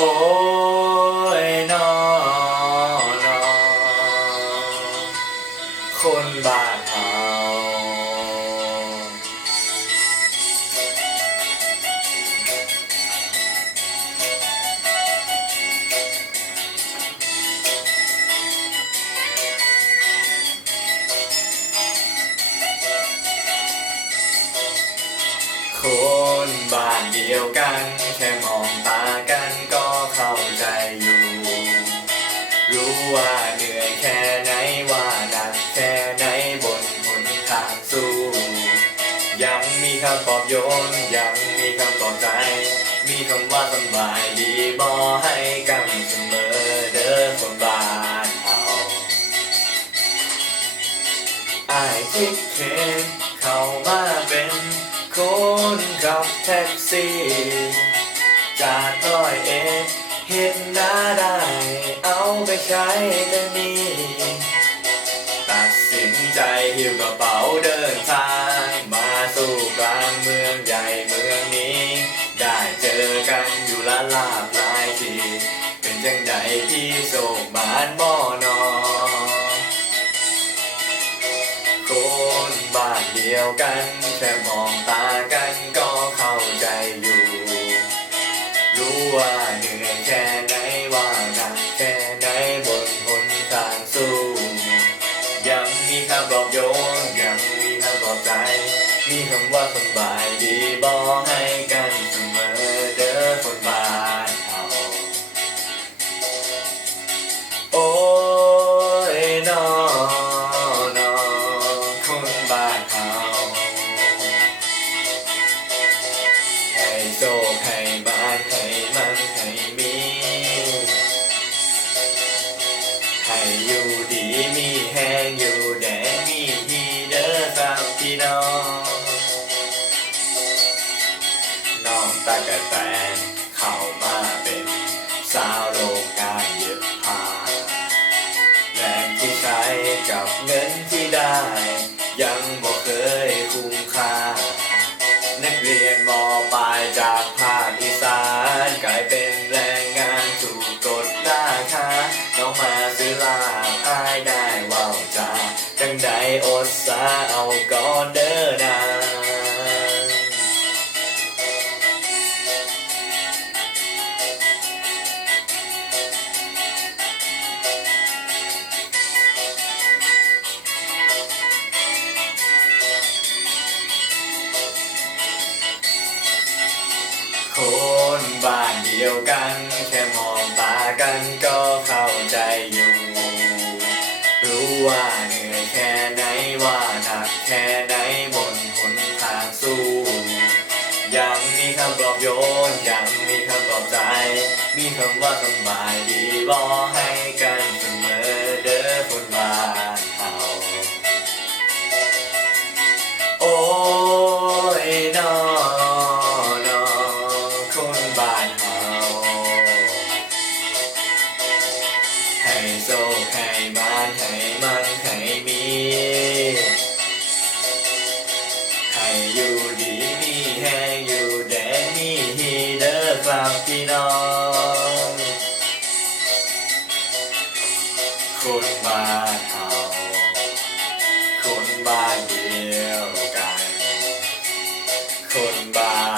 โอ้ยนอนอคนบ้านเฮาคนบ้านเดียวกันแค่มอง คำปลอบโยนยังมีคำปลอบใจ มีคำว่าสบายดีบอให้กันเสมอเด้อคนบ้านเฮาไอายคิดเห็นเข้ามาเป็นคนขับแท็กซี่จากร้อยเอ็ดเห็นหน้าได้เอาไปใช้แต่นี้ตัดสินใจหิ้วกระเป๋าเด จังใดที่โศกบานบ่อนอคนบ้านเดียวกันแค่มองตากันก็เข้าใจอยู่ รู้ว่าเหนื่อยแค่ไหนว่าหนักแค่ไหนบนหนทางสู้ยังมีคำปลอบโยนยังมีคำปลอบใจ มีคำว่าสบ โชคให้บ้านให้มันให้มี ให้อยู่ดีมีแห้งอยู่แดงมีฮีเด้อครับพี่น้องน้องตากะแตนเข้ามาเป็นสาวโรงงาเย็บผ้าแรงที่ใช้กับเงินที่ได้ สาเอาก่อนเด้อนาคนบ้านเดียวกัน แค่มองตากันก็เข้าใจอยู่ รู้ว่า แค่ไหนบนหนทางสู้ยังมีคำปลอบโยนยังมีคำปลอบใจ มีคำว่าสบายดีบอกให้กันเสมอเด้อคนบ้านเฮาโอ้ยนอนอคนบ้านเฮาให้โชคให้บ้านให้มัน อยู่ดีมีแห้งอยู่แดงมีฮีเด้อครับพี่น้องคนบ้านเฮาคนบ้านเดียวกัน คนบ้าน